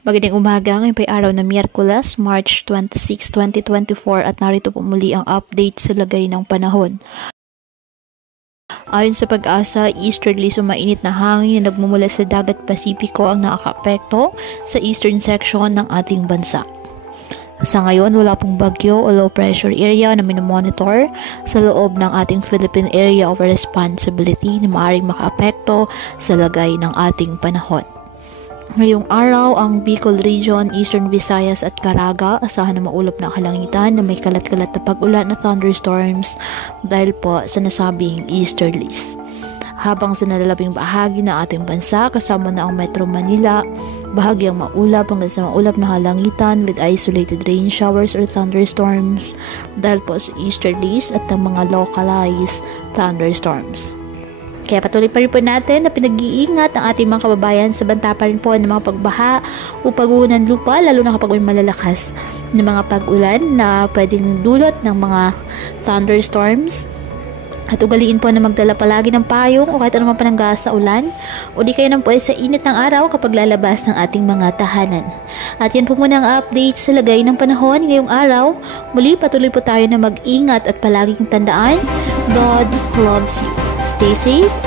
Magandang umaga, ngayon pa'y araw na Miyerkules, March 26, 2024 at narito po muli ang update sa lagay ng panahon. Ayon sa Pag-asa, easterly sumainit na hangin na nagmumula sa dagat Pasipiko ang nakakaapekto sa eastern section ng ating bansa. Sa ngayon, wala pong bagyo o low pressure area na minomonitor sa loob ng ating Philippine Area of Responsibility na maaaring makaapekto sa lagay ng ating panahon. Ngayong araw, ang Bicol Region, Eastern Visayas at Caraga, asahan na maulap na kalangitan na may kalat-kalat na pag-ulan na thunderstorms dahil po sa nasabing easterlies. Habang sa nalalabing bahagi ng ating bansa, kasama na ang Metro Manila, bahagyang maulap hanggang sa maulap na kalangitan with isolated rain showers or thunderstorms dahil po sa easterlies at ang mga localized thunderstorms. Kaya patuloy pa rin po natin na pinag-iingat ang ating mga kababayan sa banta pa rin po ng mga pagbaha o pagguho ng lupa, lalo na kapag may malalakas na mga pag-ulan na pwedeng dulot ng mga thunderstorms. At ugaliin po na magdala palagi ng payong o kahit anumang pananggas sa ulan o di kayo nang po sa init ng araw kapag lalabas ng ating mga tahanan. At yan po muna ang update sa lagay ng panahon ngayong araw. Muli patuloy po tayo na mag-ingat at palaging tandaan, God loves you. Stay safe.